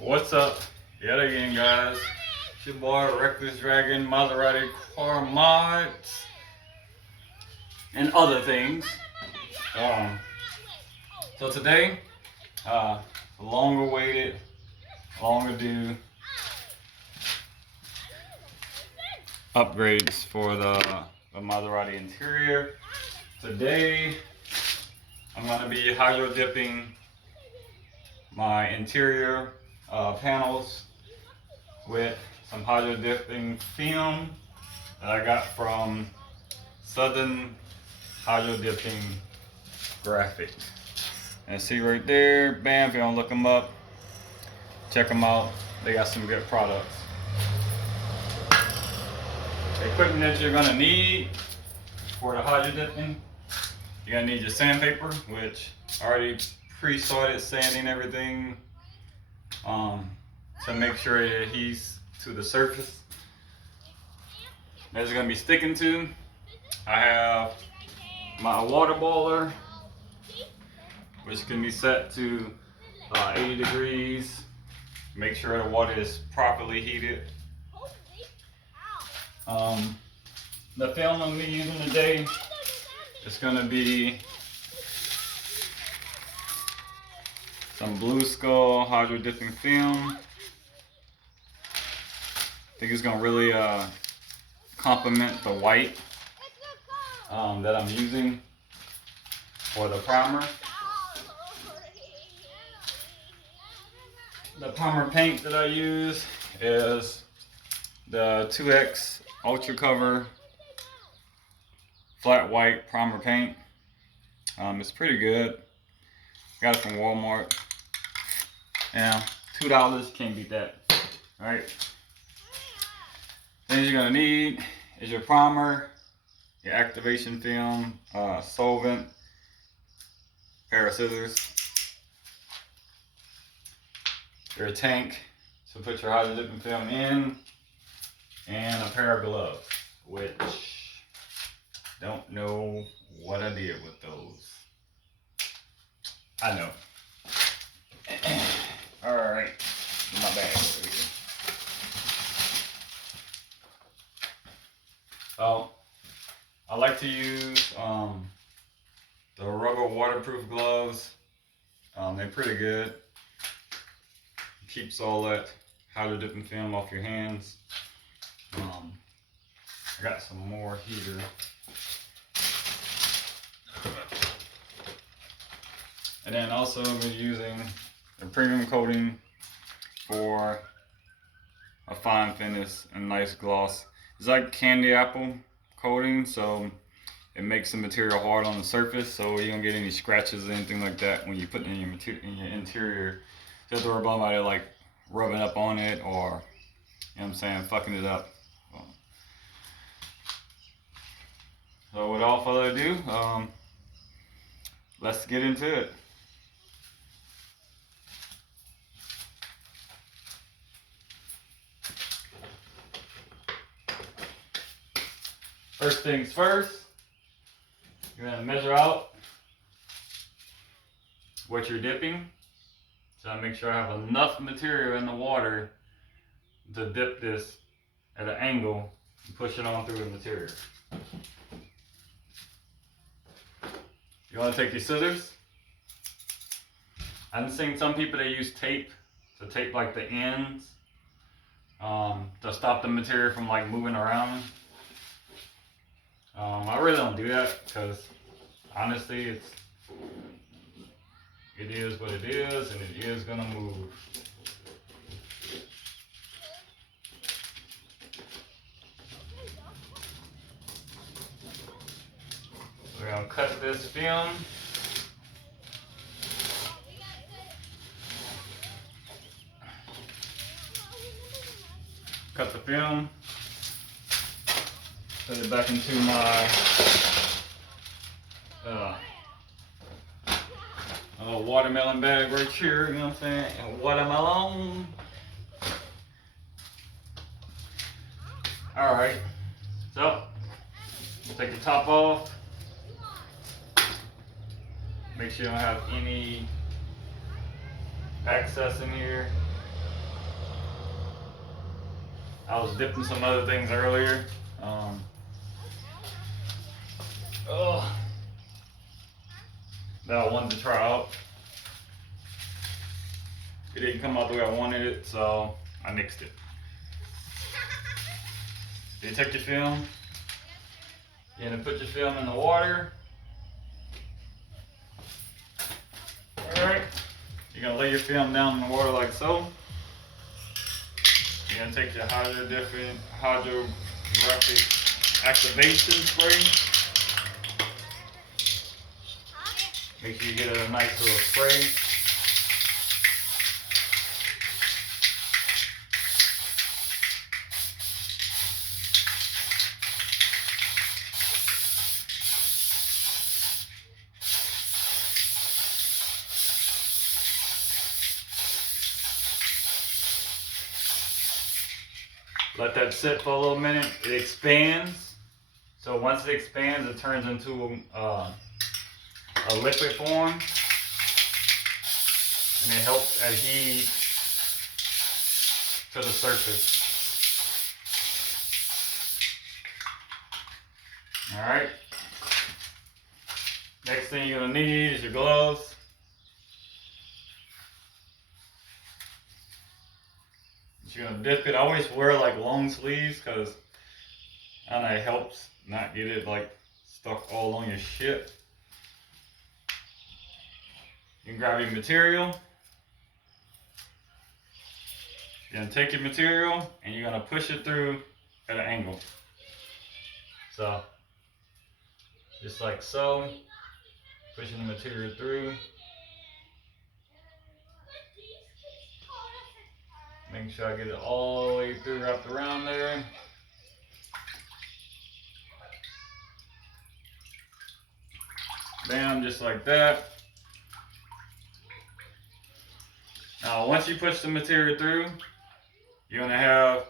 What's up? Yet again, guys. It's your boy Reckless Dragon, Maserati car mods, and other things. So today, long awaited, long due upgrades for the Maserati interior. Today, I'm going to be hydro dipping my interior panels with some hydro dipping film that I got from Southern Hydro Dipping Graphic. And see right there, bam, if you don't look them up, check them out. They got some good products. The equipment that you're gonna need for the hydro dipping, you're gonna need your sandpaper, which I already pre-started sanding everything to make sure it adheres to the surface that it's gonna be sticking to. I have my water boiler, which can be set to 80 degrees. Make sure the water is properly heated. The film I'm gonna be using today is gonna be some Blue Skull hydro dipping film. I think it's gonna really complement the white that I'm using for the primer. The primer paint that I use is the 2X Ultra Cover flat white primer paint. It's pretty good. Got it from Walmart. Yeah, $2, can't beat that. Alright. Things you're gonna need is your primer, your activation film, solvent, pair of scissors, your tank to put your hydro dipping film in, and a pair of gloves, which don't know what I did with those. I know. Alright, my bag over here. So, I like to use the rubber waterproof gloves. They're pretty good. Keeps all that hydro dipping film off your hands. I got some more here. And then also I'm using a premium coating for a fine finish and nice gloss. It's like candy apple coating, so it makes the material hard on the surface, so you don't get any scratches or anything like that when you put it in your interior. You have to worry about it like rubbing up on it or, you know what I'm saying, fucking it up. So without further ado, let's get into it. First things first, you're gonna measure out what you're dipping. So I make sure I have enough material in the water to dip this at an angle and push it on through the material. You want to take your scissors. I've seen some people that use tape to tape like the ends to stop the material from like moving around. I really don't do that because honestly it is what it is and it is gonna move. We're gonna cut this film. Cut the film. Put it back into my watermelon bag right here, you know what I'm saying? And watermelon. Alright, so take the top off. Make sure you don't have any excess in here. I was dipping some other things earlier. That I wanted to try out. It didn't come out the way I wanted it, so I mixed it. You take your film, you're gonna put your film in the water. Alright, you're gonna lay your film down in the water like so. You're gonna take your hydrographic activation spray. Make sure you get a nice little spray. Let that sit for a little minute. It expands. So once it expands, it turns into a liquid form, and it helps adhere to the surface. All right. Next thing you're gonna need is your gloves. You're gonna dip it. I always wear like long sleeves because I don't know, it helps not get it like stuck all on your shit. You can grab your material. You're gonna take your material and you're gonna push it through at an angle. So, just like so, pushing the material through. Making sure I get it all the way through, wrapped around there. Bam, just like that. Now, once you push the material through, you're gonna have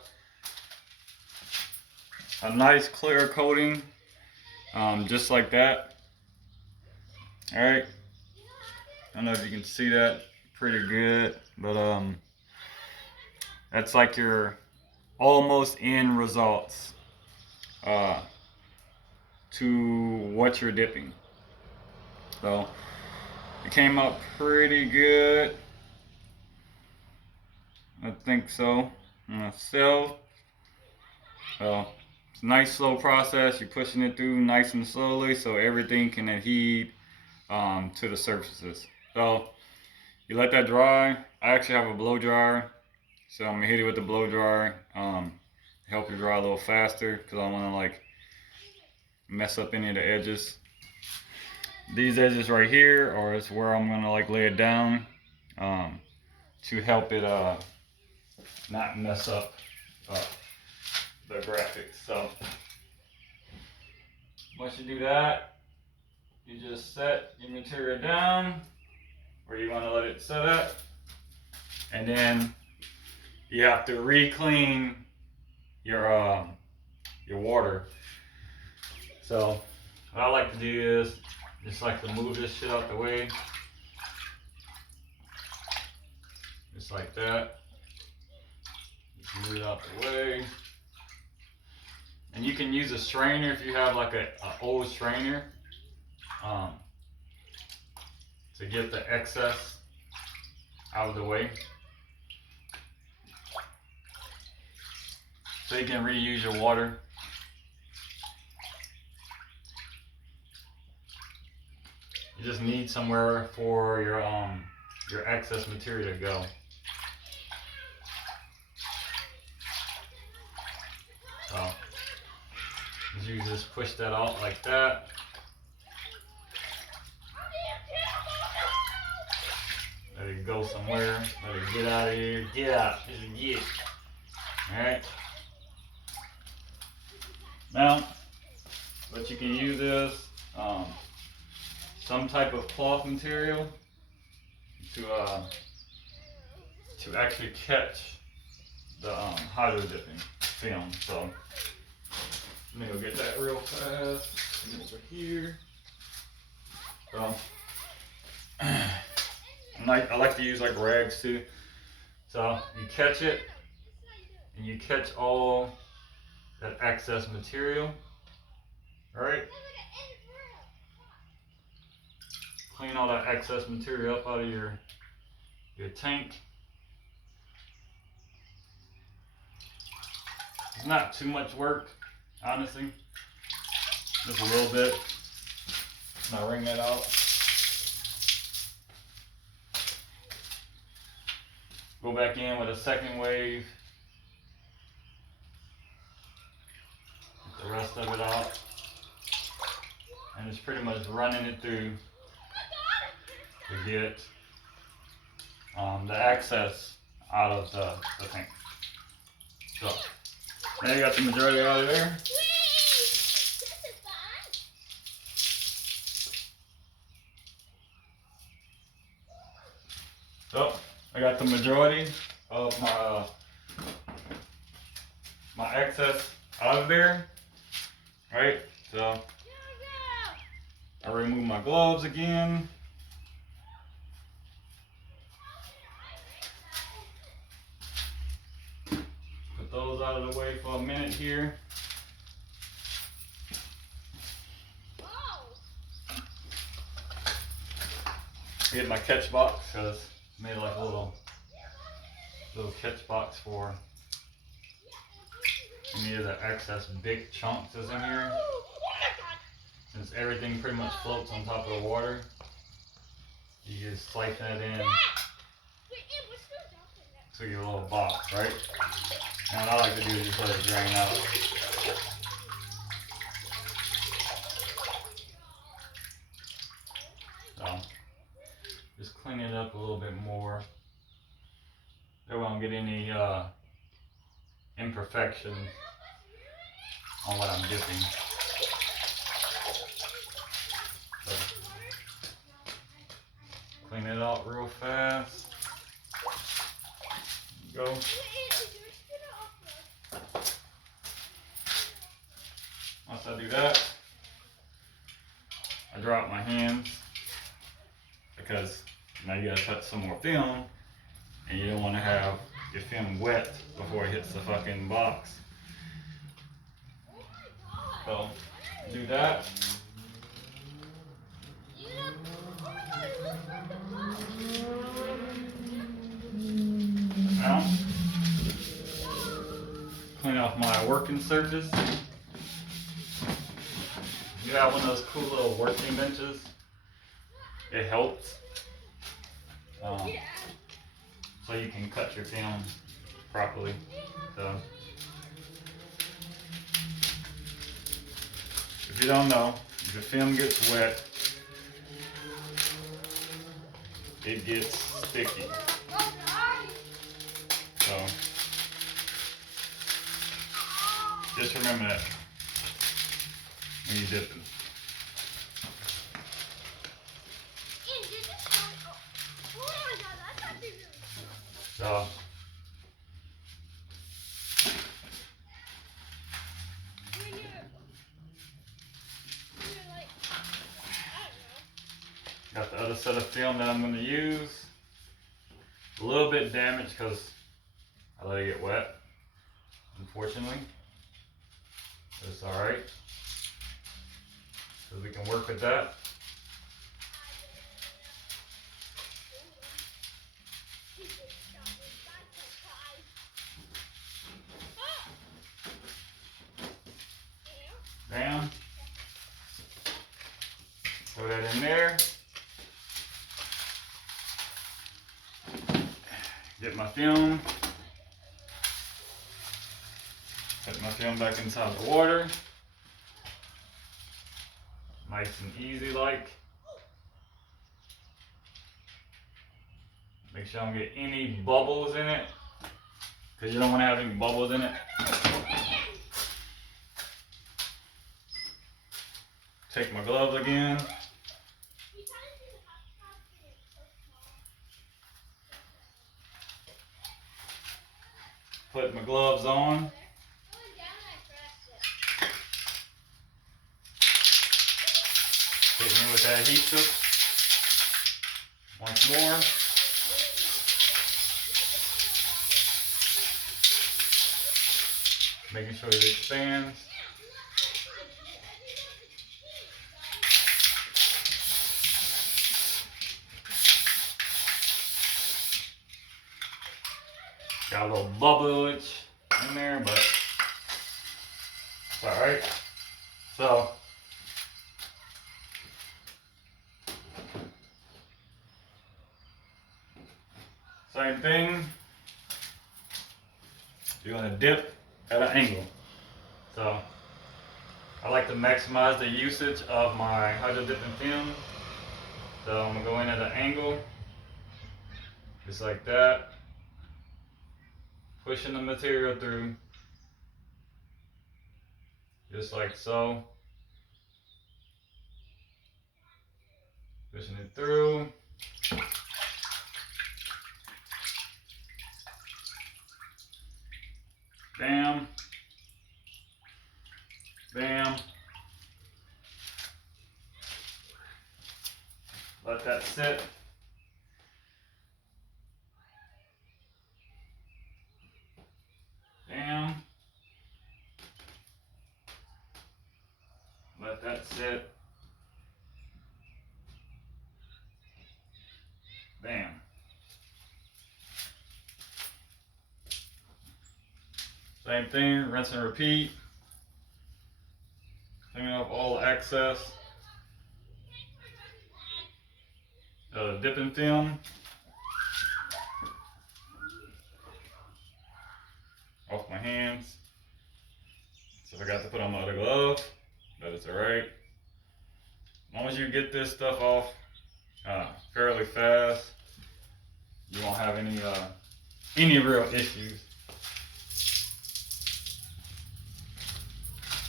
a nice clear coating, just like that. All right. I don't know if you can see that pretty good, but that's like your almost end results to what you're dipping. So it came out pretty good. I think so myself. So it's a nice slow process. You're pushing it through nice and slowly so everything can adhere to the surfaces. So you let that dry. I actually have a blow dryer, so I'm gonna hit it with the blow dryer. Help it dry a little faster because I don't want to like mess up any of the edges. These edges right here are where I'm gonna like lay it down to help it not mess up the graphics. So once you do that, you just set your material down where you want to let it set at, and then you have to re-clean your water. So what I like to do is just like to move this shit out the way, just like that. Just move it out the way. And you can use a strainer if you have like an old strainer to get the excess out of the way. So you can reuse your water. You just need somewhere for your excess material to go. So you just push that out like that. Let it go somewhere. Let it get out of here. Get out. Just get. Alright. Now, what you can use is some type of cloth material to actually catch the hydro dipping film. So let me go get that real fast. Over here. So I like to use like rags too. So you catch it and you catch all that excess material. Alright? Clean all that excess material up out of your tank. It's not too much work, honestly. Just a little bit. Now wring that out. Go back in with a second wave. Get the rest of it out. And it's pretty much running it through to get the excess out of the tank. So now you got the majority out of there. So I got the majority of my excess out of there. Right? So I remove my gloves again. Put those out of the way for a minute here. Get my catch box, because it's made like a little catch box for any of the excess big chunks that's in here. Since everything pretty much floats on top of the water, you just siphon it in to your little box, right? And what I like to do is just let it drain out. So, just clean it up a little bit more. There won't get any imperfections on what I'm dipping. So, clean it out real fast. Go. Once I do that, I drop my hands because now you gotta touch some more film and you don't want to have your film wet before it hits the fucking box. So do that. Now, clean off my working surface. You have one of those cool little working benches. It helps. So you can cut your film properly. So, if you don't know, if your film gets wet, it gets sticky. So, just remember that when you're dipping. So, got the other set of film that I'm going to use. A little bit damaged because I let it get wet, unfortunately. It's alright. So we can work with that. Down. Throw that in there. Get my film. Put my film back inside the water. Nice and easy like. Make sure I don't get any bubbles in it, because you don't want to have any bubbles in it. Take my gloves again. Put my gloves on. Hit me with that heat shook once more. making sure it expands. Got a little bubblage in there, but it's alright. So, same thing. You're gonna dip at an angle. So, I like to maximize the usage of my hydro dipping film. So I'm gonna go in at an angle, just like that. Pushing the material through, just like so. Pushing it through. Bam. Bam. Let that sit. Bam. Let that sit. Bam. Same thing, rinse and repeat. Clean up all the excess. Dipping film. Off my hands. So I forgot to put on my other glove, but it's alright. As long as you get this stuff off fairly fast, you won't have any real issues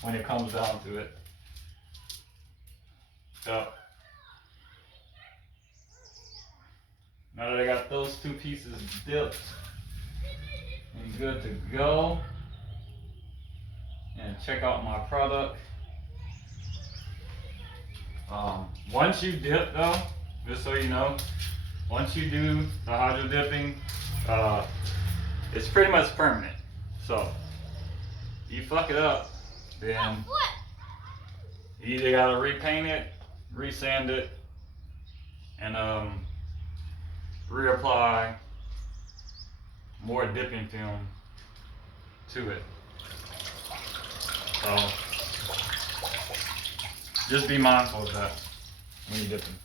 when it comes down to it. So now that I got those two pieces dipped and good to go, and check out my product. Once you dip though, just so you know, once you do the hydro dipping, it's pretty much permanent. So you fuck it up, then you either gotta repaint it, resand it, and reapply more dipping film to it. So just be mindful of that when you're dipping.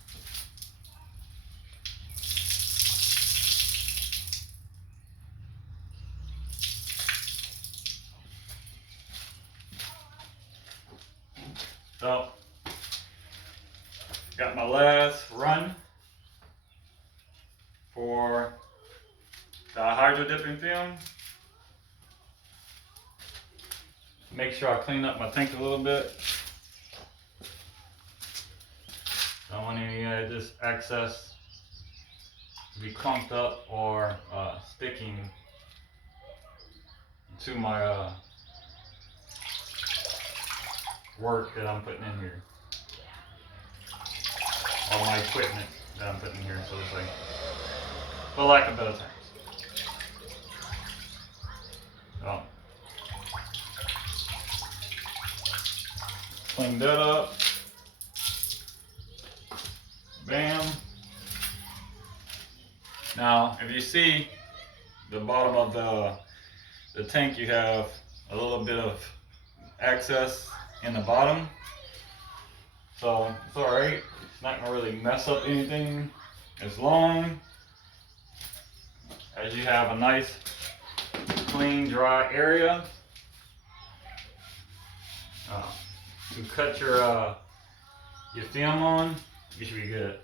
So, got my last run for the hydro dipping film. Make sure I clean up my tank a little bit. Don't want any of this excess to be clumped up or sticking to my work that I'm putting in here. All my equipment that I'm putting in here, so to say. For lack of better terms. So, clean that up. Bam. Now, if you see the bottom of the tank, you have a little bit of excess in the bottom. So it's alright. It's not gonna really mess up anything as long as you have a nice, clean, dry area to cut your film on. You should be good.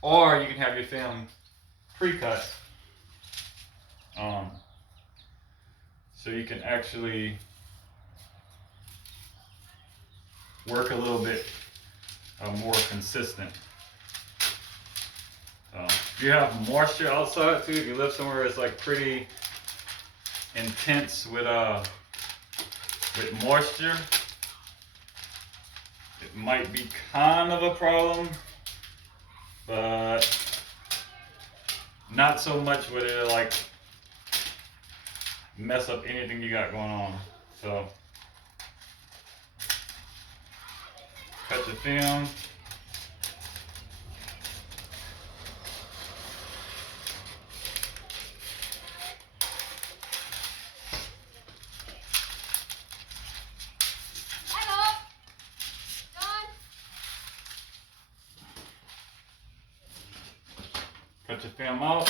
Or you can have your film pre-cut, so you can actually work a little bit more consistent. If you have moisture outside too, if you live somewhere that's like pretty intense with moisture, it might be kind of a problem, but not so much with it like mess up anything you got going on. So cut your film. Cut your film out.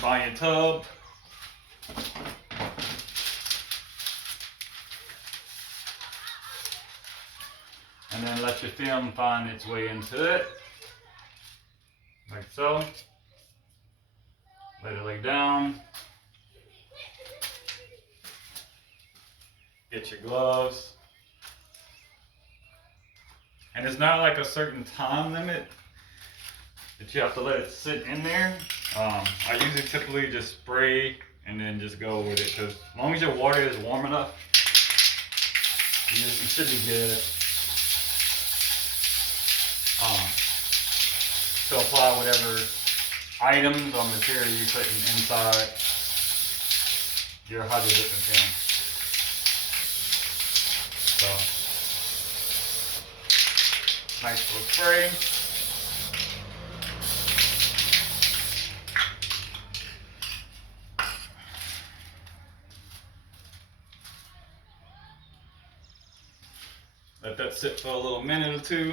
Find your tub. And then let your film find its way into it. Like so. Let it lay down. Get your gloves. And it's not like a certain time limit that you have to let it sit in there. I usually typically just spray and then just go with it, because as long as your water is warm enough, you should be good to apply whatever items or material you put inside your hydro dipping film. So, nice little spray. Let that sit for a little minute or two.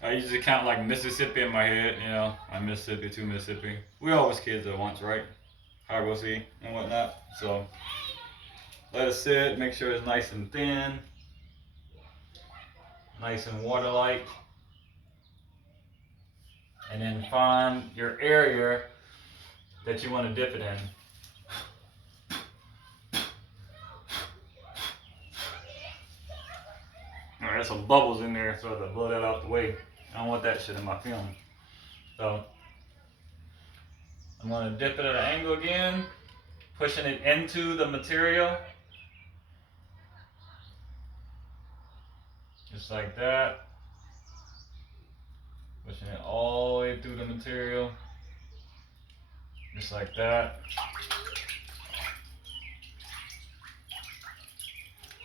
I usually count like Mississippi in my head, you know, I'm Mississippi to Mississippi. We all was kids at once, right? Hydrographic and whatnot. So let it sit, make sure it's nice and thin, nice and water-like. And then find your area that you want to dip it in. All right, there's some bubbles in there, so I have to blow that out the way. I don't want that shit in my film. So I'm going to dip it at an angle again, pushing it into the material. Just like that. Pushing it all the way through the material. Just like that.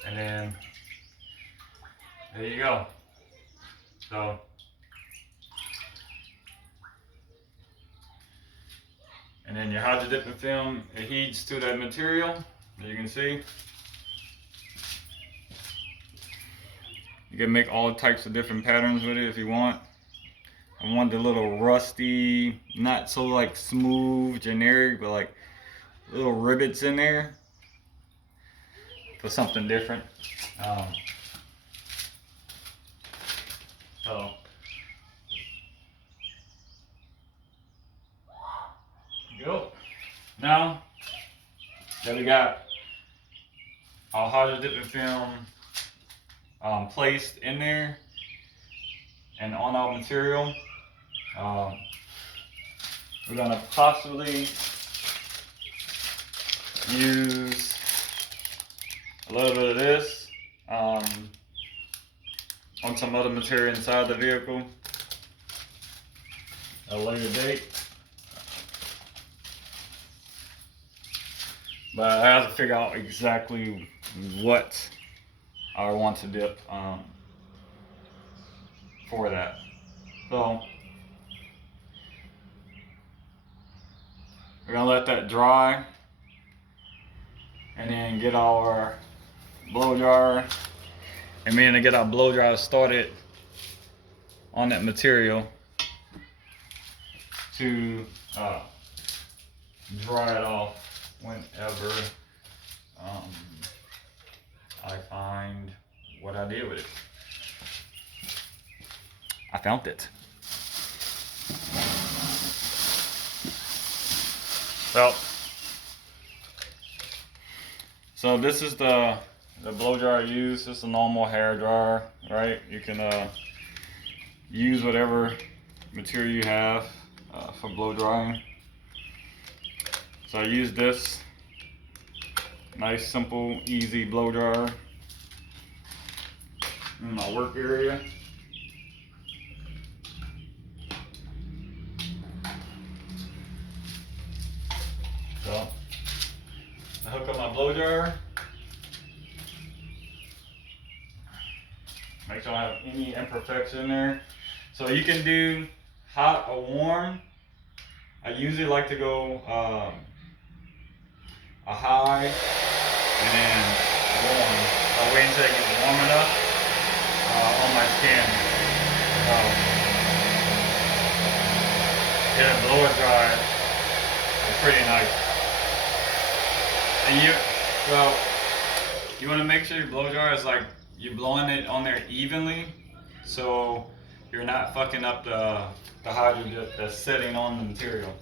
And then there you go. So and then your hydro dipping film adheres to that material, as you can see. You can make all types of different patterns with it if you want. I want the little rusty, not so like smooth, generic, but like little rivets in there for something different. So go. Now that we got our hydro dipping film placed in there and on our material, we're gonna possibly use a little bit of this on some other material inside the vehicle at a later date. But I have to figure out exactly what I want to dip for that. So we're gonna let that dry and then get our blow dryer, and we're gonna get our blow dryer started on that material to dry it off whenever I find what I did with it. I found it. Well, so this is the blow dryer I use. It's a normal hair dryer, right? You can use whatever material you have for blow drying. So I use this nice, simple, easy blow dryer in my work area. blow dryer. Make sure I don't have any imperfection there. So you can do hot or warm. I usually like to go a high and then warm. I wait until it gets warm enough on my skin. Get a blower dryer. It's pretty nice. And you want to make sure your blow dryer is like you're blowing it on there evenly, so you're not fucking up the hydro dip that's sitting on the material.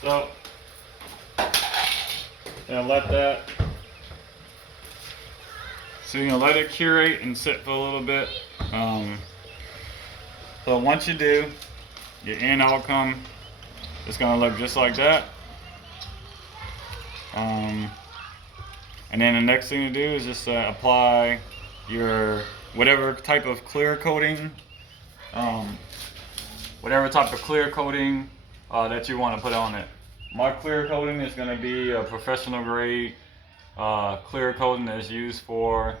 So, and let that. So you're gonna let it curate and sit for a little bit. So once you do, your end outcome is gonna look just like that. And then the next thing to do is just apply your whatever type of clear coating, that you want to put on it. My clear coating is going to be a professional grade clear coating that's used for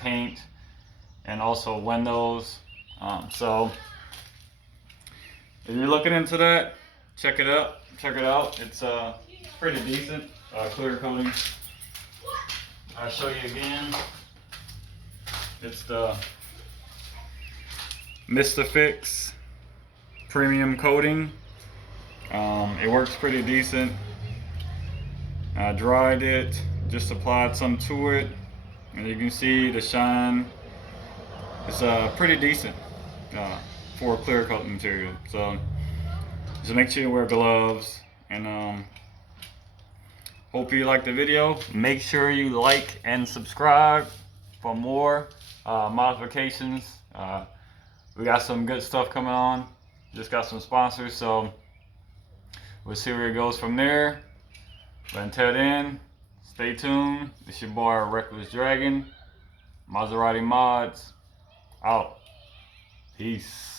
paint and also windows. So if you're looking into that, check it out. It's pretty decent clear coating. I'll show you again. It's the Mr. Fix premium coating. It works pretty decent. I dried it, just applied some to it, and you can see the shine. It's pretty decent for a clear coat material. So just make sure you wear gloves, and hope you liked the video. Make sure you like and subscribe for more modifications. We got some good stuff coming on. Just got some sponsors, so we'll see where it goes from there. But until then, stay tuned. It's your boy Reckless Dragon. Maserati Mods out. Peace.